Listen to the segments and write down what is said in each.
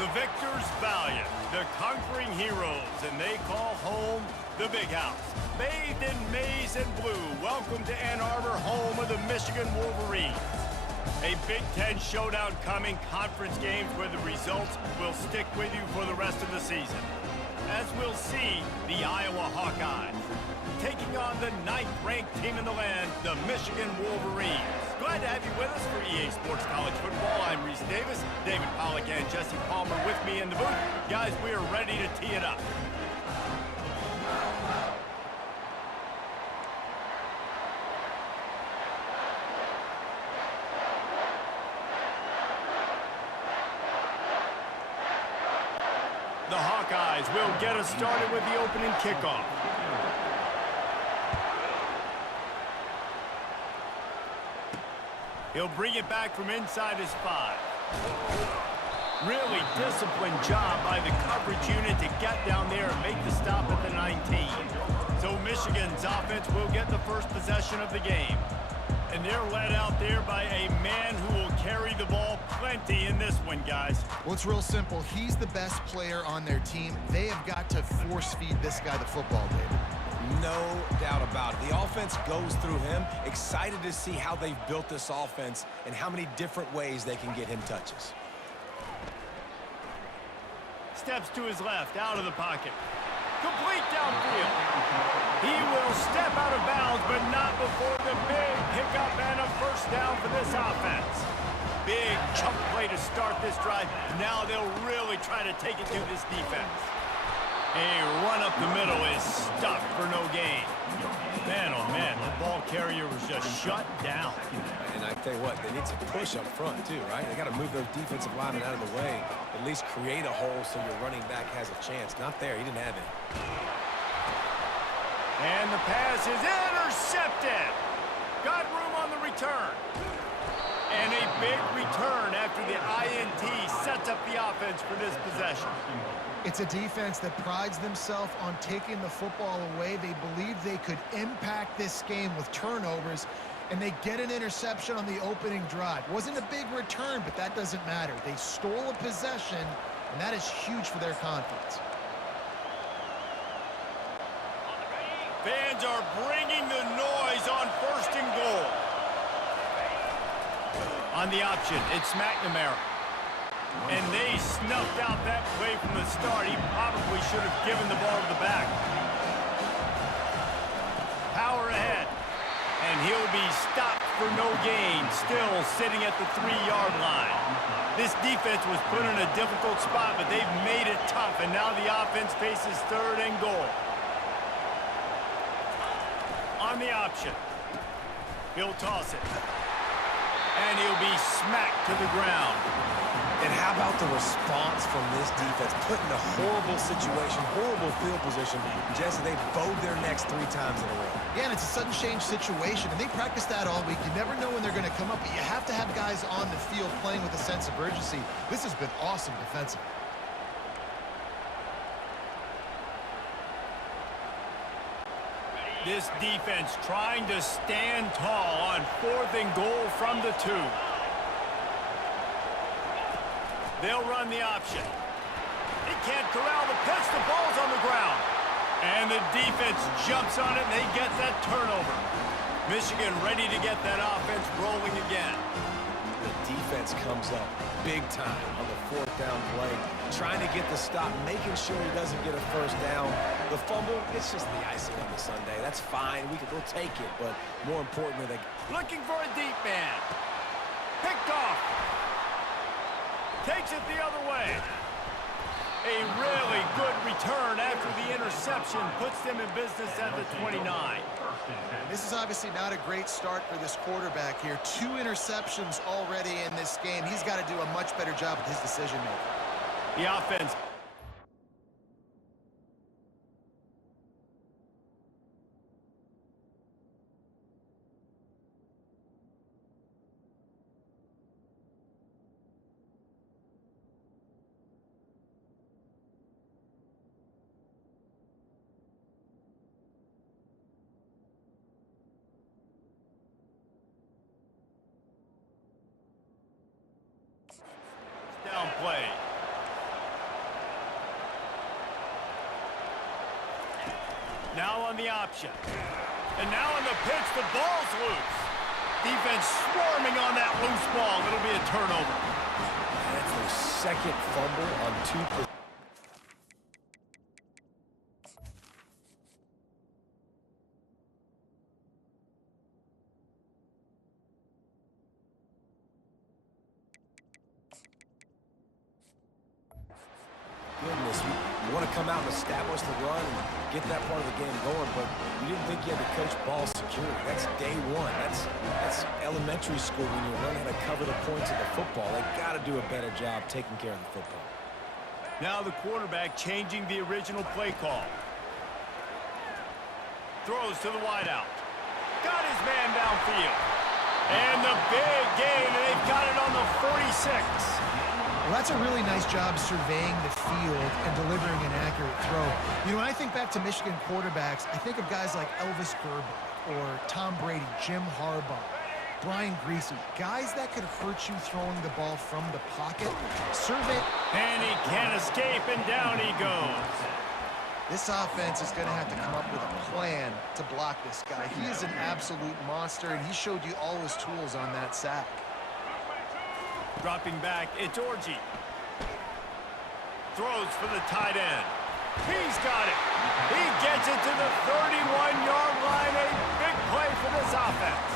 The victors valiant, the conquering heroes, and they call home the Big House. Bathed in maize and blue, welcome to Ann Arbor, home of the Michigan Wolverines. A Big Ten showdown coming, conference games where the results will stick with you for the rest of the season. As we'll see, the Iowa Hawkeyes taking on the 9th-ranked team in the land, the Michigan Wolverines. Glad to have you with us for EA Sports College Football. I'm Reese Davis, David Pollack and Jesse Palmer with me in the booth. Guys, we are ready to tee it up. The Hawkeyes will get us started with the opening kickoff. He'll bring it back from inside his 5. Really disciplined job by the coverage unit to get down there and make the stop at the 19. So Michigan's offense will get the first possession of the game. And they're led out there by a man who will carry the ball plenty in this one, guys. Well, it's real simple. He's the best player on their team. They have got to force-feed this guy the football, David. No doubt about it. The offense goes through him. Excited to see how they've built this offense and how many different ways they can get him touches. Steps to his left, out of the pocket. Complete downfield. He will step out of bounds, but not before the big pickup and a first down for this offense. Big chunk play to start this drive. Now they'll really try to take it to this defense. A run up the middle is stuffed for no gain. Man, oh man, the ball carrier was just shut down. And I tell you what, they need some push up front too, right? They got to move those defensive linemen out of the way, at least create a hole so your running back has a chance. Not there, he didn't have it. And the pass is intercepted. Got room on the return. And a big return after the INT sets up the offense for this possession. It's a defense that prides themselves on taking the football away. They believe they could impact this game with turnovers, and they get an interception on the opening drive. Wasn't a big return, but that doesn't matter. They stole a possession, and that is huge for their confidence. Fans are bringing the noise on 1st and goal. On the option, it's McNamara. And they snuffed out that play from the start. He probably should have given the ball to the back. Power ahead. And he'll be stopped for no gain, still sitting at the 3-yard line. This defense was put in a difficult spot, but they've made it tough, and now the offense faces 3rd and goal. On the option, he'll toss it. And he'll be smacked to the ground. And how about the response from this defense? Put in a horrible situation, horrible field position. Jesse, they bowed their necks 3 times in a row. Yeah, and it's a sudden change situation, and they practice that all week. You never know when they're going to come up, but you have to have guys on the field playing with a sense of urgency. This has been awesome defensively. This defense trying to stand tall on 4th and goal from the 2. They'll run the option. He can't corral the pitch. The ball's on the ground. And the defense jumps on it, and they get that turnover. Michigan ready to get that offense rolling again. The defense comes up big time on the 4th down play, trying to get the stop, making sure he doesn't get a first down. The fumble, it's just the icing on the sundae. That's fine. We'll take it, but more importantly, they... Looking for a deep man. Picked off. Takes it the other way. A really good return after the interception puts them in business at the 29. This is obviously not a great start for this quarterback here. 2 interceptions already in this game. He's got to do a much better job with his decision-making. The offense. Down play. Now on the option. And now on the pitch, the ball's loose. Defense swarming on that loose ball. It'll be a turnover. That's their second fumble on 2 possessions. Goodness, you want to come out and establish the run and get that part of the game going, but you didn't think you had to coach ball security. That's day one. That's elementary school when you learn how to cover the points of the football. They got to do a better job taking care of the football. Now the quarterback changing the original play call. Throws to the wideout. Got his man downfield. And the big gain, and they've got it on the 46. Well, that's a really nice job surveying the field and delivering an accurate throw. You know, when I think back to Michigan quarterbacks, I think of guys like Elvis Grbac or Tom Brady, Jim Harbaugh, Brian Griese, guys that could hurt you throwing the ball from the pocket. Survey. And he can't escape, and down he goes. This offense is going to have to come up with a plan to block this guy. He is an absolute monster, and he showed you all his tools on that sack. Dropping back, it's Orji. Throws for the tight end. He's got it. He gets it to the 31-yard line. A big play for this offense.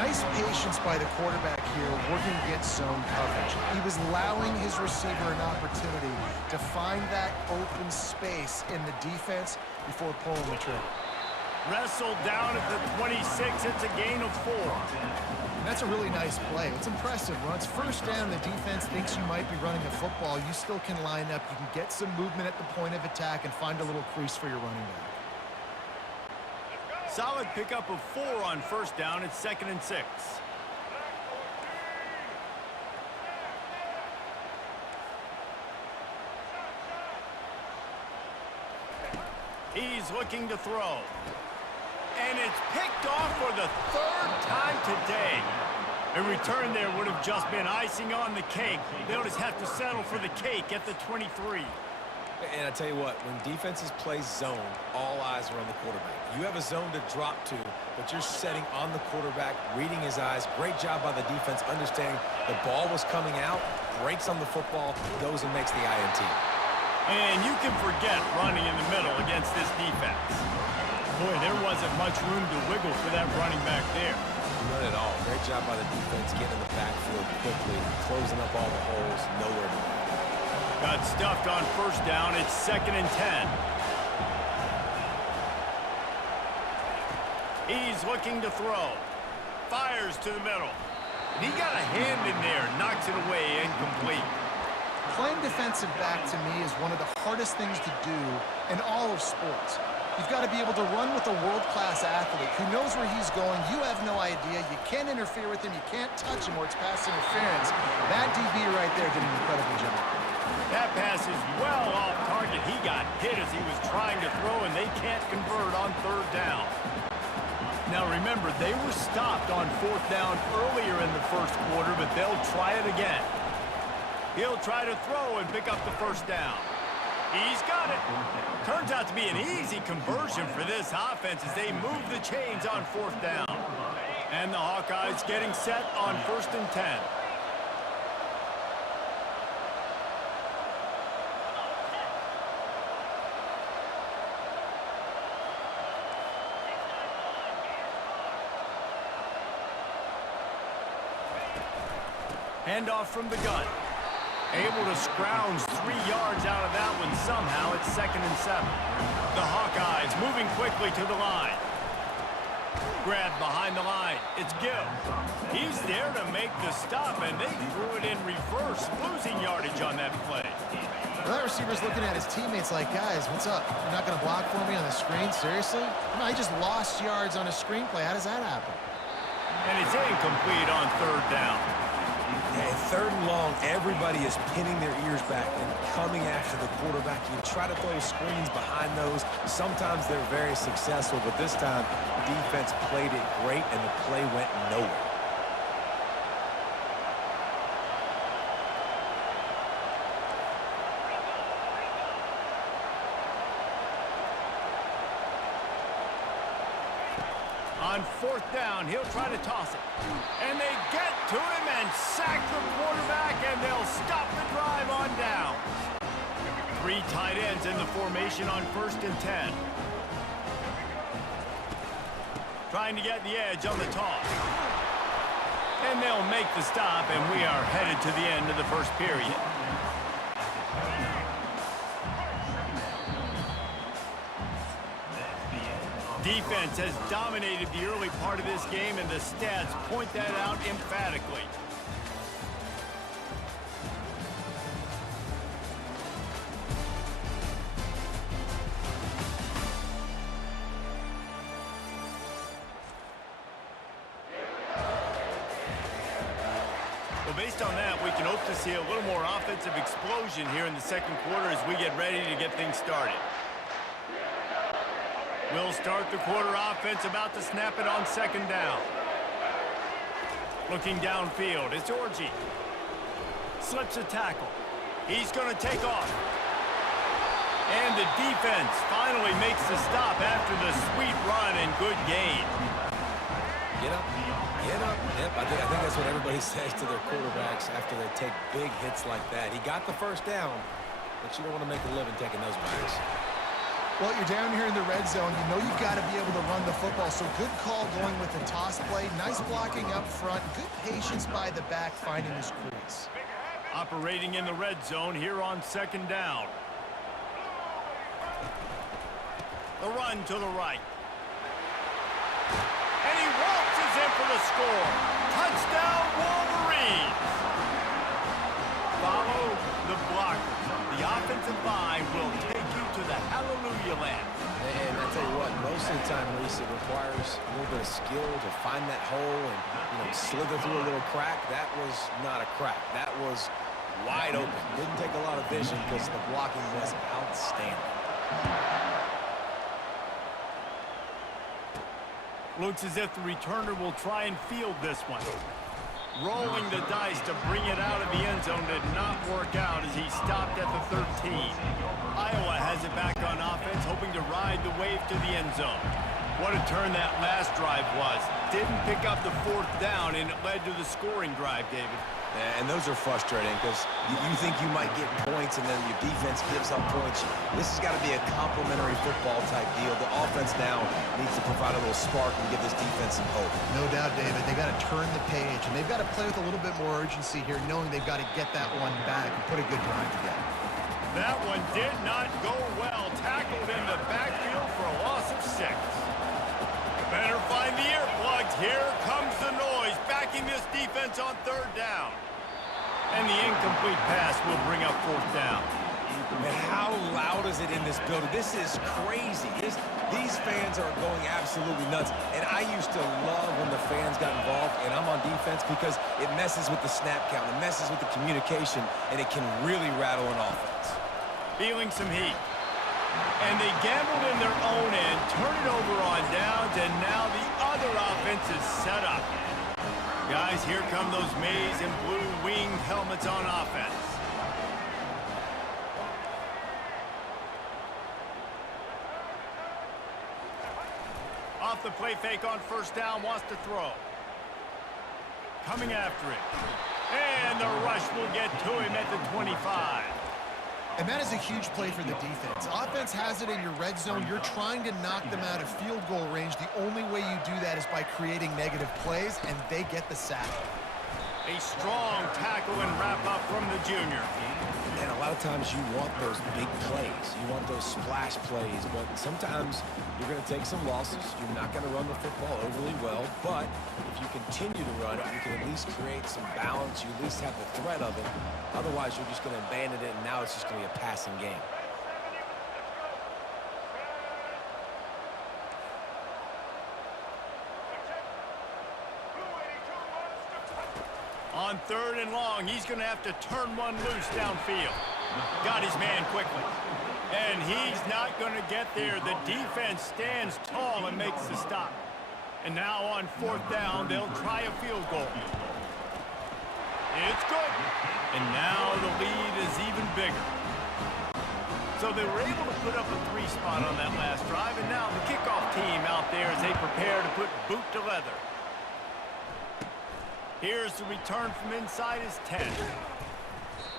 Nice patience by the quarterback here, working against zone coverage. He was allowing his receiver an opportunity to find that open space in the defense before pulling the trigger. Wrestled down at the 26. It's a gain of 4. And that's a really nice play. It's impressive. When it's first down, the defense thinks you might be running the football. You still can line up. You can get some movement at the point of attack and find a little crease for your running back. Solid pickup of 4 on first down. It's 2nd and 6. He's looking to throw. And it's picked off for the 3rd time today. A return there would have just been icing on the cake. They'll just have to settle for the cake at the 23. And I tell you what, when defenses play zone, all eyes are on the quarterback. You have a zone to drop to, but you're setting on the quarterback, reading his eyes. Great job by the defense, understanding the ball was coming out, breaks on the football, goes and makes the INT. And you can forget running in the middle against this defense. Boy, there wasn't much room to wiggle for that running back there. None at all. Great job by the defense getting in the backfield quickly, closing up all the holes, nowhere to go. Got stuffed on first down. It's 2nd and 10. He's looking to throw. Fires to the middle. And he got a hand in there. Knocks it away. Incomplete. Playing defensive back, to me, is one of the hardest things to do in all of sports. You've got to be able to run with a world-class athlete who knows where he's going. You have no idea. You can't interfere with him. You can't touch him or it's pass interference. That DB right there did an incredible job. That pass is well off target. He got hit as he was trying to throw, and they can't convert on 3rd down. Now remember, they were stopped on 4th down earlier in the first quarter, but they'll try it again. He'll try to throw and pick up the 1st down. He's got it. Turns out to be an easy conversion for this offense as they move the chains on 4th down. And the Hawkeyes getting set on 1st and 10. Handoff from the gun. Able to scrounge 3 yards out of that one somehow. It's 2nd and 7. The Hawkeyes moving quickly to the line. Grab behind the line. It's Gelo. He's there to make the stop, and they threw it in reverse, losing yardage on that play. Well, that receiver's looking at his teammates like, guys, what's up? You're not going to block for me on the screen? Seriously? No, I just lost yards on a screenplay. How does that happen? And it's incomplete on 3rd down. And 3rd and long, everybody is pinning their ears back and coming after the quarterback. You try to throw screens behind those. Sometimes they're very successful, but this time, defense played it great, and the play went nowhere. On fourth down, he'll try to toss it. And they get to him and sack the quarterback, and they'll stop the drive on down. 3 tight ends in the formation on 1st and 10. Trying to get the edge on the toss. And they'll make the stop, and we are headed to the end of the first period. Defense has dominated the early part of this game, and the stats point that out emphatically. Well, based on that, we can hope to see a little more offensive explosion here in the second quarter as we get ready to get things started. We'll start the quarter offense, about to snap it on 2nd down. Looking downfield, it's Orji. Slips a tackle. He's going to take off. And the defense finally makes the stop after the sweet run and good gain. Get up, get up. Yep, I think that's what everybody says to their quarterbacks after they take big hits like that. He got the first down, but you don't want to make a living taking those backs. Well, you're down here in the red zone. You know you've got to be able to run the football, so good call going with the toss play. Nice blocking up front. Good patience by the back finding his crease. Operating in the red zone here on 2nd down. The run to the right. And he waltzes in for the score. Touchdown, Wolverines. Follow the blockers. The offensive line will take you to the hallelujah land. And I tell you what, most of the time, Reese, it requires a little bit of skill to find that hole and slither through a little crack. That was not a crack. That was wide open. Didn't take a lot of vision because the blocking was outstanding. Looks as if the returner will try and field this one. Rolling the dice to bring it out of the end zone did not work out as he stopped at the 13. Iowa has it back on offense, hoping to ride the wave to the end zone. What a turn that last drive was. Didn't pick up the 4th down, and it led to the scoring drive, David. And those are frustrating because you think you might get points and then your defense gives up points. This has got to be a complementary football type deal. The offense now needs to provide a little spark and give this defense some hope. No doubt, David. They've got to turn the page, and they've got to play with a little bit more urgency here, knowing they've got to get that one back and put a good drive together. That one did not go well. Tackled in the backfield for a loss of 6. Better find the earplugs. Here comes the noise, backing this defense on 3rd down. And the incomplete pass will bring up 4th down. And how loud is it in this building? This is crazy. These fans are going absolutely nuts. And I used to love when the fans got involved, and I'm on defense because it messes with the snap count. It messes with the communication, and it can really rattle an offense. Feeling some heat. And they gambled in their own end, turn it over on downs, and now the other offense is set up. Guys, here come those maize and blue winged helmets on offense. Off the play fake on 1st down, wants to throw. Coming after it. And the rush will get to him at the 25. And that is a huge play for the defense. Offense has it in your red zone. You're trying to knock them out of field goal range. The only way you do that is by creating negative plays, and they get the sack. A strong tackle and wrap up from the junior. And a lot of times you want those big plays. You want those splash plays, but sometimes you're going to take some losses. You're not going to run the football overly well, but if you continue to run it, you can at least create some balance. You at least have the threat of it. Otherwise, you're just going to abandon it, and now it's just going to be a passing game. On 3rd and long, he's going to have to turn one loose downfield. Got his man quickly. And he's not going to get there. The defense stands tall and makes the stop. And now on 4th down, they'll try a field goal. It's good. And now the lead is even bigger. So they were able to put up a 3 spot on that last drive, and now the kickoff team out there as they prepare to put boot to leather. Here's the return from inside his 10.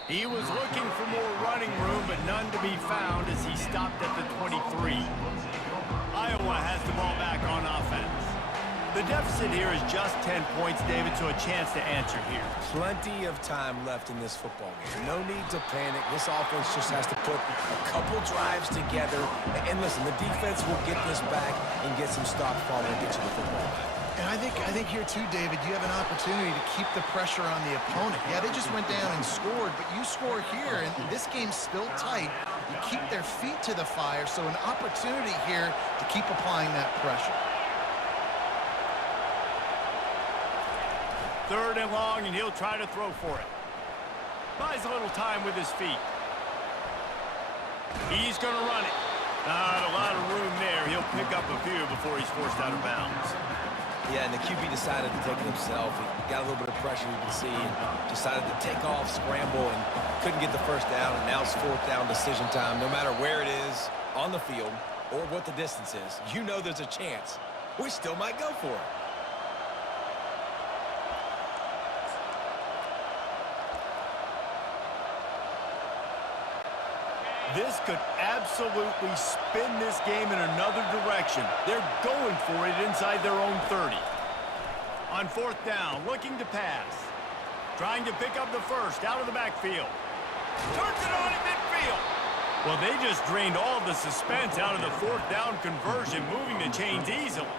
He was looking for more running room, but none to be found as he stopped at the 23. Iowa has the ball back on offense. The deficit here is just 10 points, David, so a chance to answer here. Plenty of time left in this football game. No need to panic. This offense just has to put a couple drives together. And listen, the defense will get this back and get some stops following and get you the football back. And I think here too, David, you have an opportunity to keep the pressure on the opponent. Yeah, they just went down and scored, but you score here, and this game's still tight. You keep their feet to the fire, so an opportunity here to keep applying that pressure. 3rd and long, and he'll try to throw for it. Buys a little time with his feet. He's going to run it. Not a lot of room there. He'll pick up a few before he's forced out of bounds. Yeah, and the QB decided to take it himself. He got a little bit of pressure, you can see, and decided to take off, scramble, and couldn't get the first down. And now it's 4th down decision time. No matter where it is on the field or what the distance is, you know there's a chance. We still might go for it. This could absolutely spin this game in another direction. They're going for it inside their own 30. On 4th down, looking to pass. Trying to pick up the first out of the backfield. Turns it on at midfield. Well, they just drained all the suspense out of the 4th down conversion, moving the chains easily.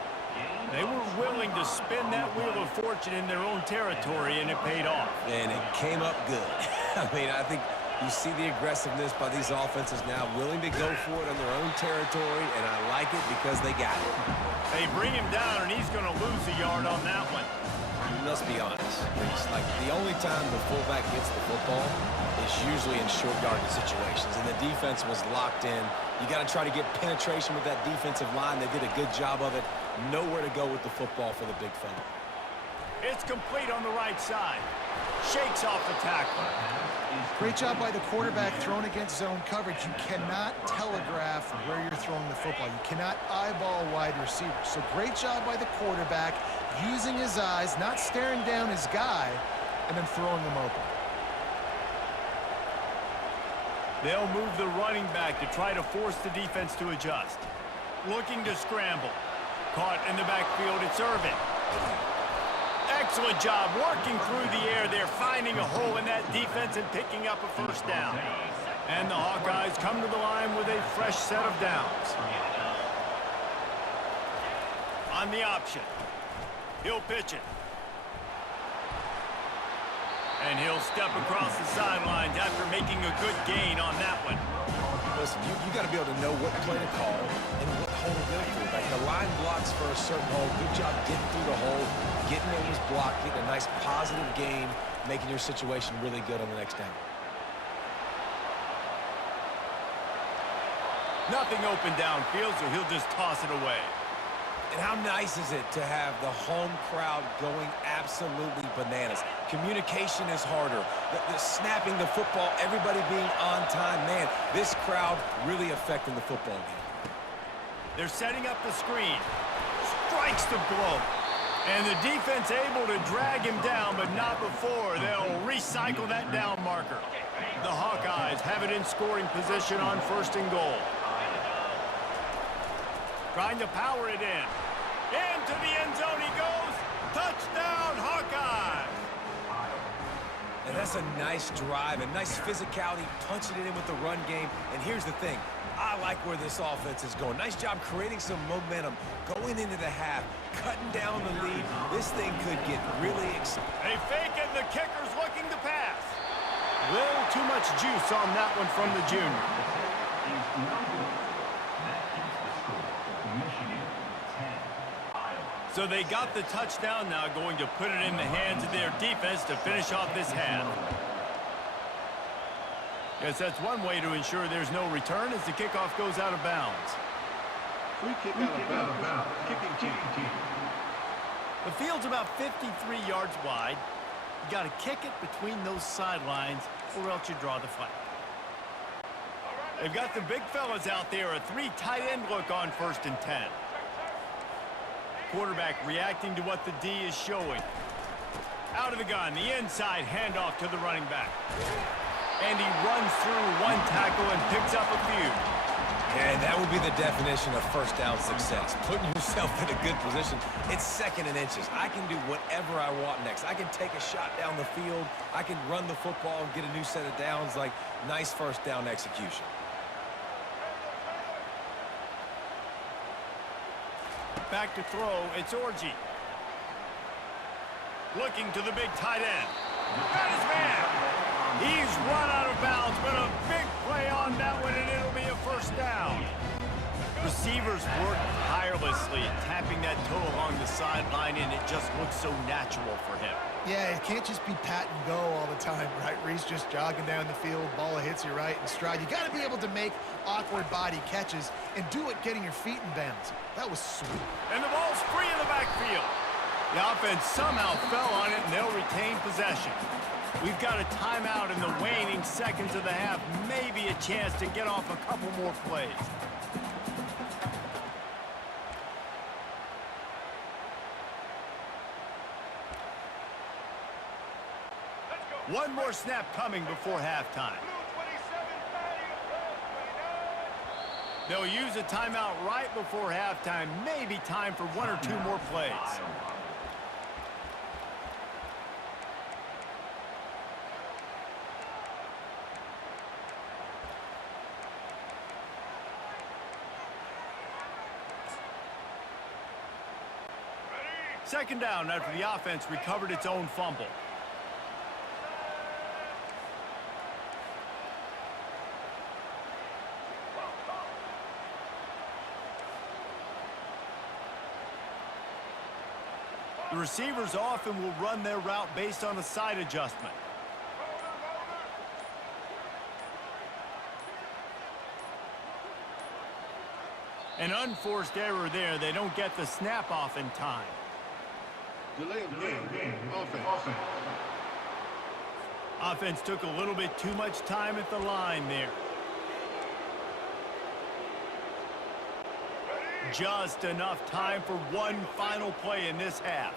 They were willing to spin that wheel of fortune in their own territory, and it paid off. And it came up good. I mean, I think you see the aggressiveness by these offenses now, willing to go for it on their own territory, and I like it because they got it. They bring him down, and he's going to lose a yard on that one. Let's be honest. It's like the only time the fullback gets the football is usually in short yardage situations, and the defense was locked in. You got to try to get penetration with that defensive line. They did a good job of it. Nowhere to go with the football for the big fella. It's complete on the right side. Shakes off the tackler. Great job by the quarterback thrown against zone coverage. You cannot telegraph where you're throwing the football. You cannot eyeball wide receivers. So great job by the quarterback using his eyes, not staring down his guy, and then throwing him open. They'll move the running back to try to force the defense to adjust. Looking to scramble. Caught in the backfield, it's Irvin. Excellent job working through the air there, finding a hole in that defense and picking up a first down. And the Hawkeyes come to the line with a fresh set of downs. On the option. He'll pitch it. And he'll step across the sidelines after making a good gain on that one. Listen, you got to be able to know what play to call and what hole to go through. Like the line blocks for a certain hole. Good job getting through the hole, getting what was blocked, getting a nice positive gain, making your situation really good on the next down. Nothing open downfield, so he'll just toss it away. And how nice is it to have the home crowd going absolutely bananas? Communication is harder. The snapping the football, everybody being on time. Man, this crowd really affecting the football game. They're setting up the screen. Strikes the blow. And the defense able to drag him down, but not before. They'll recycle that down marker. The Hawkeyes have it in scoring position on 1st and goal. Trying to power it in. Into the end zone he goes. Touchdown, Hawkeyes! And that's a nice drive, a nice physicality, punching it in with the run game. And here's the thing. I like where this offense is going. Nice job creating some momentum, going into the half, cutting down the lead. This thing could get really exciting. They fake it, and the kicker's looking to pass. A little too much juice on that one from the junior. So they got the touchdown now, going to put it in the hands of their defense to finish off this half. Guess that's one way to ensure there's no return as the kickoff goes out of bounds. Free kick out of bounds. Kicking team. The field's about 53 yards wide. You got to kick it between those sidelines or else you draw the flag. They've got the big fellas out there, a 3 tight end look on 1st and 10. quarterback reacting to what the D is showing. Out of the gun, the inside handoff to the running back. And he runs through one tackle and picks up a few. And that would be the definition of first down success. Putting yourself in a good position. It's second and inches. I can do whatever I want next. I can take a shot down the field. I can run the football and get a new set of downs. Like, nice first down execution. Back to throw, it's Orji. Looking to the big tight end. Got his man. He's run out of bounds, but a big play on that one, and it'll be a first down. Receivers work tirelessly, tapping that toe along the sideline, and it just looks so natural for him. Yeah, it can't just be pat and go all the time, right? Reese just jogging down the field, ball hits you right in stride. You got to be able to make awkward body catches and do it getting your feet in bounds. That was sweet. And the ball's free in the backfield. The offense somehow fell on it, and they'll retain possession. We've got a timeout in the waning seconds of the half. Maybe a chance to get off a couple more plays. One more snap coming before halftime. They'll use a timeout right before halftime. Maybe time for one or two more plays. Second down after the offense recovered its own fumble. The receivers often will run their route based on a side adjustment. An unforced error there. They don't get the snap off in time. Delay of game. Offense. Offense took a little bit too much time at the line there. Just enough time for one final play in this half.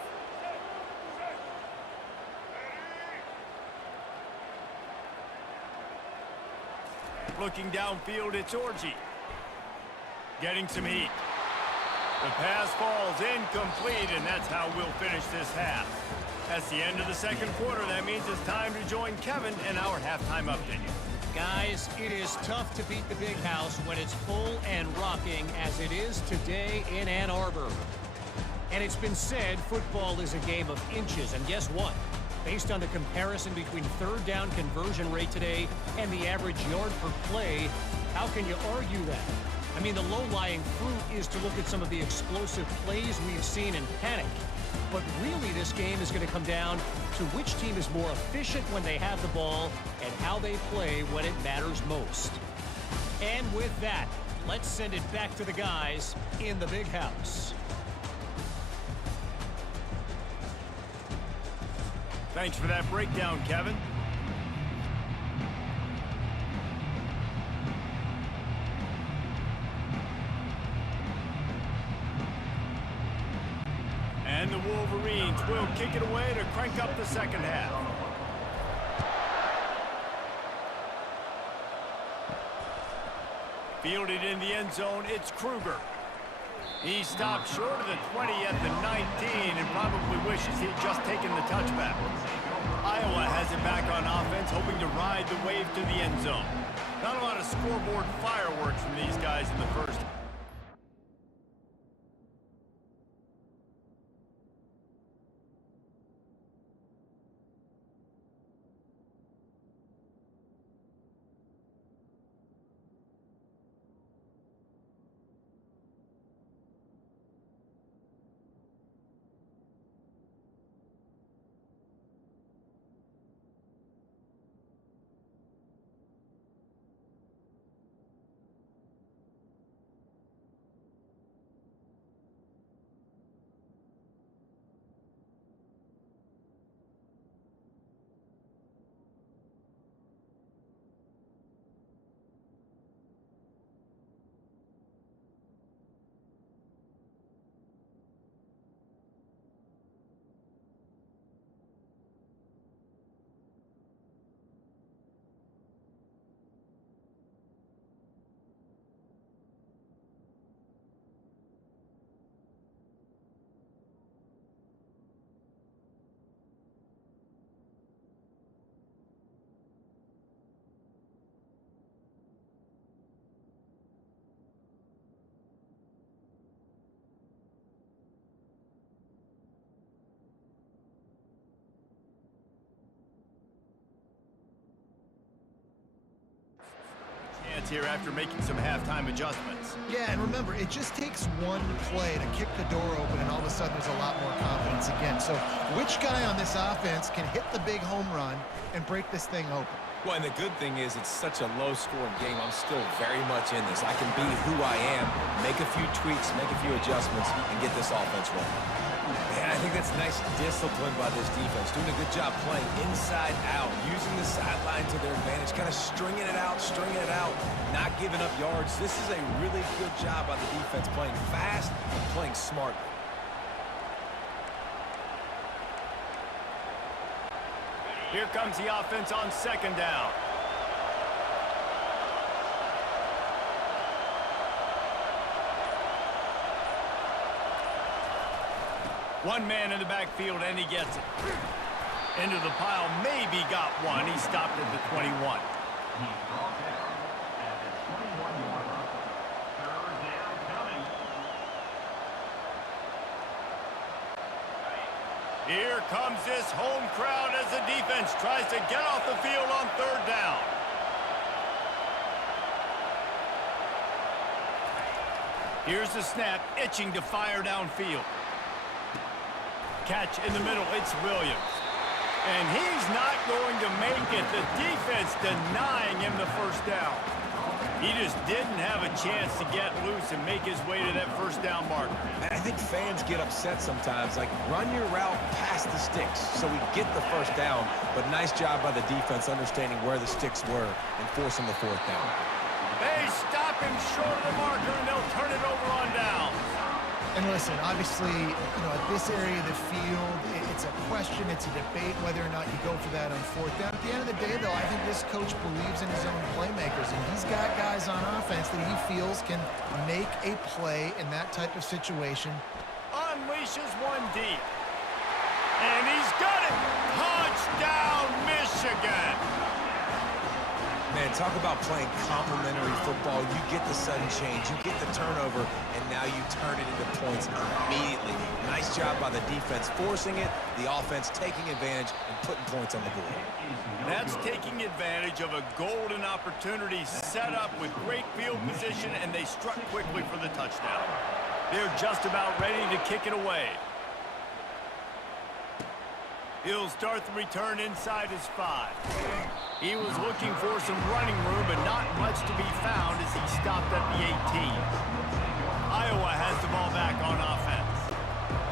Looking downfield, it's Orji. Getting some heat. The pass falls incomplete, and that's how we'll finish this half. That's the end of the second quarter. That means it's time to join Kevin in our halftime update. Guys, it is tough to beat the big house when it's full and rocking as it is today in Ann Arbor. And it's been said football is a game of inches, and guess what? Based on the comparison between third down conversion rate today and the average yard per play, how can you argue that? I mean, the low-lying fruit is to look at some of the explosive plays we've seen in panic. But really, this game is going to come down to which team is more efficient when they have the ball and how they play when it matters most. And with that, let's send it back to the guys in the big house. Thanks for that breakdown, Kevin. And the Wolverines will kick it away to crank up the second half. Fielded in the end zone, it's Kruger. He stopped short of the 20 at the 19 and probably wishes he'd just taken the touchback. Iowa has it back on offense, hoping to ride the wave to the end zone. Not a lot of scoreboard fireworks from these guys in the first. defense here after making some halftime adjustments. Yeah, and remember, it just takes one play to kick the door open, and all of a sudden there's a lot more confidence again. So which guy on this offense can hit the big home run and break this thing open? Well, and the good thing is it's such a low-scoring game. I'm still very much in this. I can be who I am, make a few tweaks, make a few adjustments, and get this offense rolling. And I think that's nice discipline by this defense, doing a good job playing inside out, using the sideline to their advantage, kind of stringing it out, not giving up yards. This is a really good job by the defense, playing fast and playing smart. Here comes the offense on second down. One man in the backfield, and he gets it. Into the pile, maybe got one. He stopped at the 21. Here comes this home crowd as the defense tries to get off the field on third down. Here's the snap, itching to fire downfield. Catch in the middle, it's Williams. And he's not going to make it. The defense denying him the first down. He just didn't have a chance to get loose and make his way to that first down marker. I think fans get upset sometimes, like run your route past the sticks so we get the first down, but nice job by the defense understanding where the sticks were and forcing the fourth down. They stop him short of the marker, and they'll turn it over on down. And listen, obviously, at this area of the field, it's a question, it's a debate whether or not you go for that on fourth down. At the end of the day, though, I think this coach believes in his own playmakers, and he's got guys on offense that he feels can make a play in that type of situation. Unleashes one deep. And he's got it. Touchdown, Michigan. Man, talk about playing complementary football. You get the sudden change, you get the turnover, and now you turn it into points immediately. Nice job by the defense forcing it, the offense taking advantage and putting points on the board. That's taking advantage of a golden opportunity set up with great field position, and they struck quickly for the touchdown. They're just about ready to kick it away. He'll start the return inside his 5. He was looking for some running room, but not much to be found as he stopped at the 18. Iowa has the ball back on offense.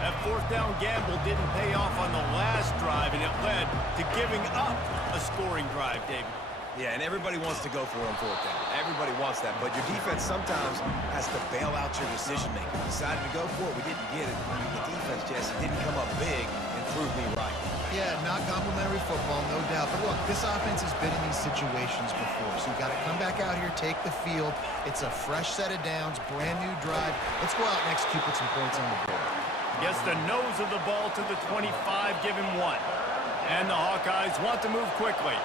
That fourth down gamble didn't pay off on the last drive, and it led to giving up a scoring drive, David. Yeah, and everybody wants to go for it on fourth down. Everybody wants that, but your defense sometimes has to bail out your decision-making. Decided to go for it, we didn't get it. The defense, Jesse, didn't come up big and prove me right. Yeah, not complimentary football, no doubt. But look, this offense has been in these situations before, so you got to come back out here, take the field. It's a fresh set of downs, brand new drive. Let's go out and execute, put some points on the board. Gets the nose of the ball to the 25, give him 1. And the Hawkeyes want to move quickly.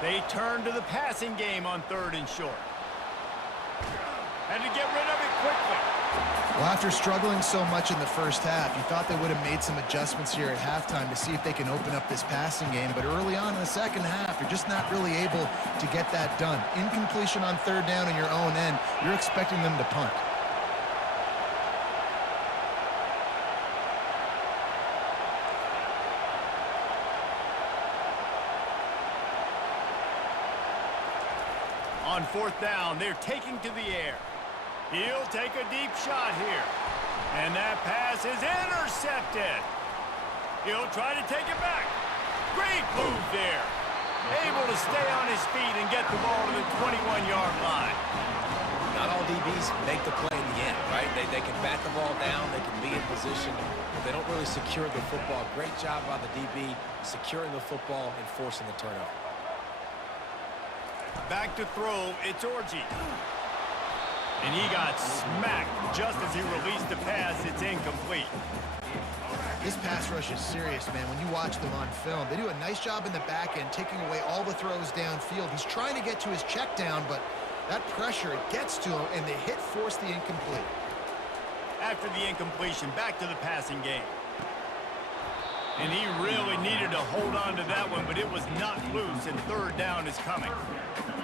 They turn to the passing game on third and short. And to get rid of it quickly. Well, after struggling so much in the first half, you thought they would have made some adjustments here at halftime to see if they can open up this passing game. But early on in the second half, you're just not really able to get that done. Incompletion on third down in your own end, you're expecting them to punt. On fourth down, they're taking to the air. He'll take a deep shot here. And that pass is intercepted. He'll try to take it back. Great move there. Able to stay on his feet and get the ball to the 21-yard line. Not all DBs make the play in the end, right? They can bat the ball down, they can be in position, but they don't really secure the football. Great job by the DB securing the football and forcing the turnover. Back to throw, it's Orji. And he got smacked just as he released the pass. It's incomplete. This pass rush is serious, man. When you watch them on film, they do a nice job in the back end, taking away all the throws downfield. He's trying to get to his check down, but that pressure, it gets to him, and the hit forced the incomplete. after the incompletion. Back to the passing game. And he really needed to hold on to that one, but it was not loose, and third down is coming.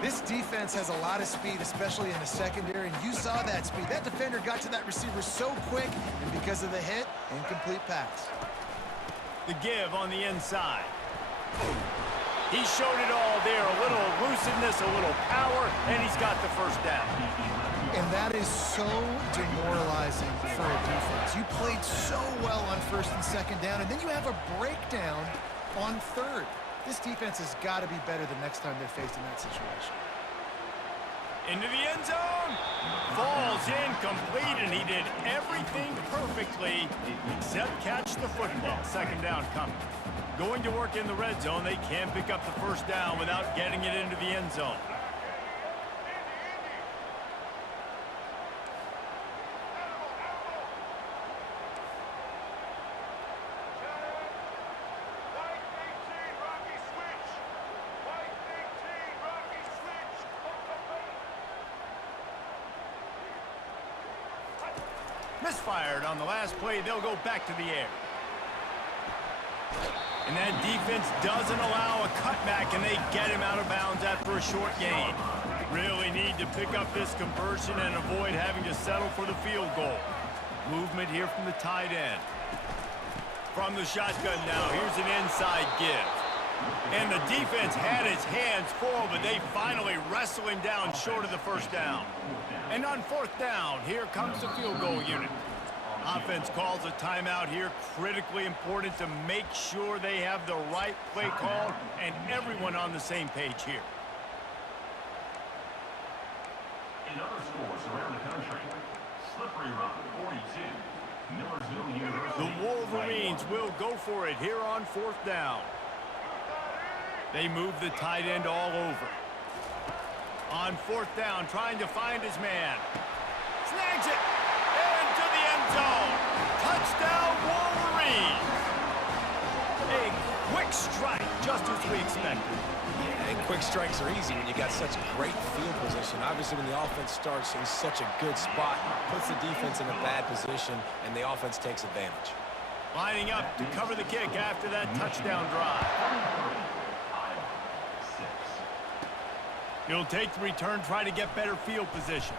This defense has a lot of speed, especially in the secondary, and you saw that speed. That defender got to that receiver so quick, and because of the hit, incomplete pass. The give on the inside. He showed it all there. A little elusiveness, a little power, and he's got the first down. And that is so demoralizing for a defense. You played so well on first and second down, and then you have a breakdown on third. This defense has got to be better the next time they're faced in that situation. Into the end zone. Falls incomplete, and he did everything perfectly except catch the football. Second down coming. Going to work in the red zone. They can't pick up the first down without getting it into the end zone. Misfired on the last play. They'll go back to the air. And that defense doesn't allow a cutback, and they get him out of bounds after a short gain. Really need to pick up this conversion and avoid having to settle for the field goal. Movement here from the tight end. From the shotgun now, here's an inside give. And the defense had its hands full, but they finally wrestle him down short of the first down. And on fourth down, here comes the field goal unit. Offense calls a timeout here. Critically important to make sure they have the right play call and everyone on the same page here. In other scores around the country, Slippery Rock 42, Millersville University. The Wolverines will go for it here on fourth down. They move the tight end all over. On fourth down, trying to find his man. Snags it. Into the end zone. Touchdown, Wolverines. A quick strike, just as we expected. Yeah, and quick strikes are easy when you got such great field position. Obviously, when the offense starts in such a good spot, puts the defense in a bad position, and the offense takes advantage. Lining up to cover the kick after that touchdown drive. He'll take the return, try to get better field position.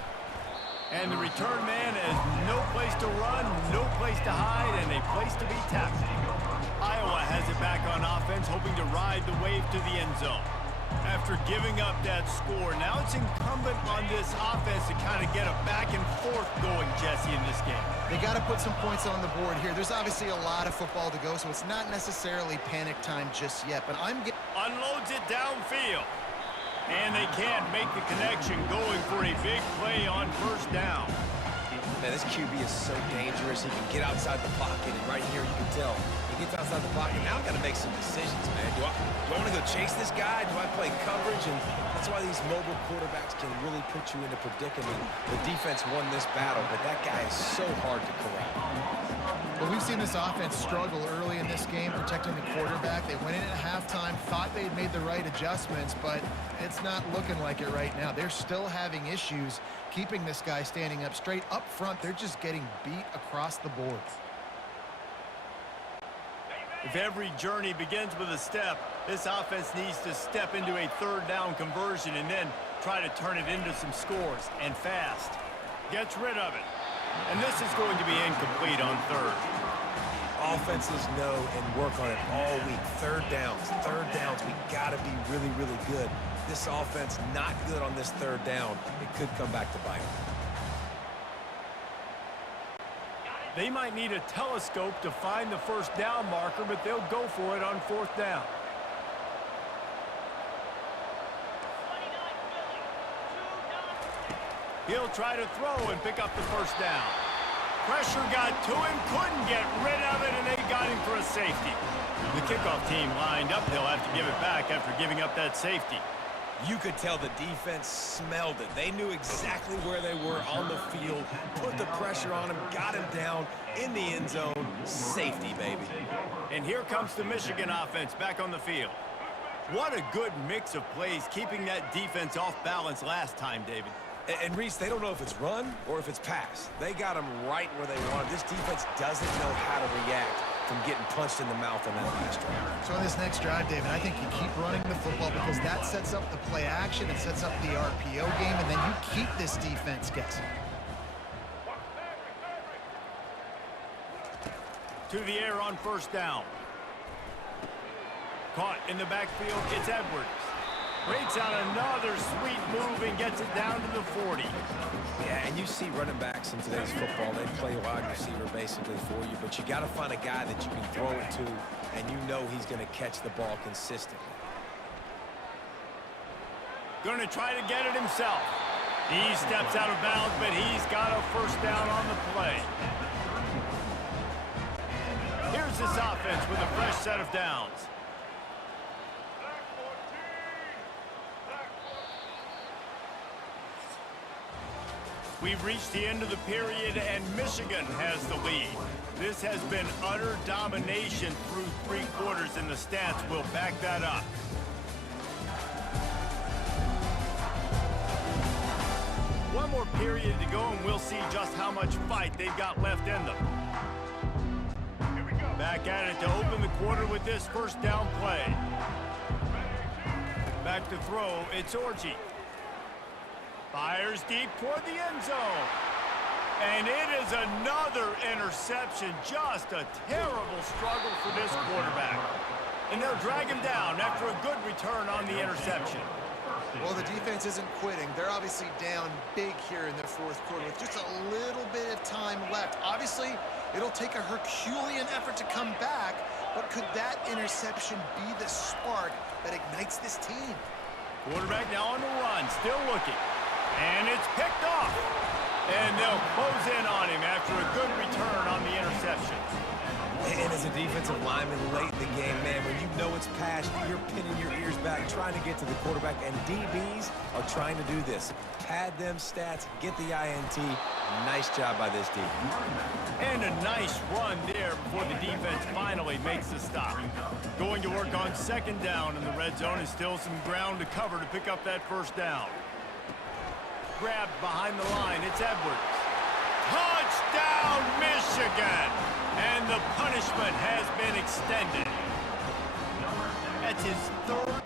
And the return man has no place to run, no place to hide, and a place to be tackled. Iowa has it back on offense, hoping to ride the wave to the end zone. After giving up that score, now it's incumbent on this offense to kind of get a back and forth going, Jesse, in this game. They got to put some points on the board here. There's obviously a lot of football to go, so it's not necessarily panic time just yet, but unloads it downfield. And they can't make the connection, going for a big play on first down. Man, this QB is so dangerous. He can get outside the pocket, and right here you can tell. He gets outside the pocket. Now I've got to make some decisions, man. Do I want to go chase this guy? Do I play coverage? And that's why these mobile quarterbacks can really put you into predicament. The defense won this battle, but that guy is so hard to corral. Well, we've seen this offense struggle early in this game protecting the quarterback. They went in at halftime, thought they'd made the right adjustments, but it's not looking like it right now. They're still having issues keeping this guy standing up straight. Up front, they're just getting beat across the board. If every journey begins with a step, this offense needs to step into a third down conversion and then try to turn it into some scores, and fast. Gets rid of it. And this is going to be incomplete on third. Offenses know and work on it all week. Third downs. We got to be really, really good. This offense not good on this third down. It could come back to bite. They might need a telescope to find the first down marker, but they'll go for it on fourth down. He'll try to throw and pick up the first down. Pressure got to him, couldn't get rid of it, and they got him for a safety. The kickoff team lined up. They'll have to give it back after giving up that safety. You could tell the defense smelled it. They knew exactly where they were on the field, put the pressure on him, got him down in the end zone. Safety, baby. And here comes the Michigan offense back on the field. What a good mix of plays, keeping that defense off balance last time, David. And Reese, they don't know if it's run or if it's pass. They got him right where they want him. This defense doesn't know how to react from getting punched in the mouth on that last drive. So in this next drive, David, I think you keep running the football because that sets up the play action, it sets up the RPO game, and then you keep this defense guessing. To the air on first down. Caught in the backfield, it's Edwards. Breaks out another sweet move and gets it down to the 40. Yeah, and you see running backs in today's football, they play wide receiver basically for you, but you got to find a guy that you can throw it to, and you know he's going to catch the ball consistently. Going to try to get it himself. He steps out of bounds, but he's got a first down on the play. Here's this offense with a fresh set of downs. We've reached the end of the period, and Michigan has the lead. This has been utter domination through 3 quarters, and the stats will back that up. One more period to go, and we'll see just how much fight they've got left in them. Back at it to open the quarter with this first down play. Back to throw, it's Orji. Fires deep toward the end zone. And it is another interception. Just a terrible struggle for this quarterback. And they'll drag him down after a good return on the interception. Well, the defense isn't quitting. They're obviously down big here in their fourth quarter with just a little bit of time left. Obviously, it'll take a Herculean effort to come back, but could that interception be the spark that ignites this team? Quarterback now on the run, still looking. And it's picked off. And they'll close in on him after a good return on the interception. And as a defensive lineman late in the game, man, when you know it's past, you're pinning your ears back, trying to get to the quarterback, and DBs are trying to do this. Pad them stats, get the INT. Nice job by this D. And a nice run there before the defense finally makes the stop. Going to work on second down in the red zone, is still some ground to cover to pick up that first down. Grabbed behind the line, it's Edwards. Touchdown, Michigan! And the punishment has been extended. That's his third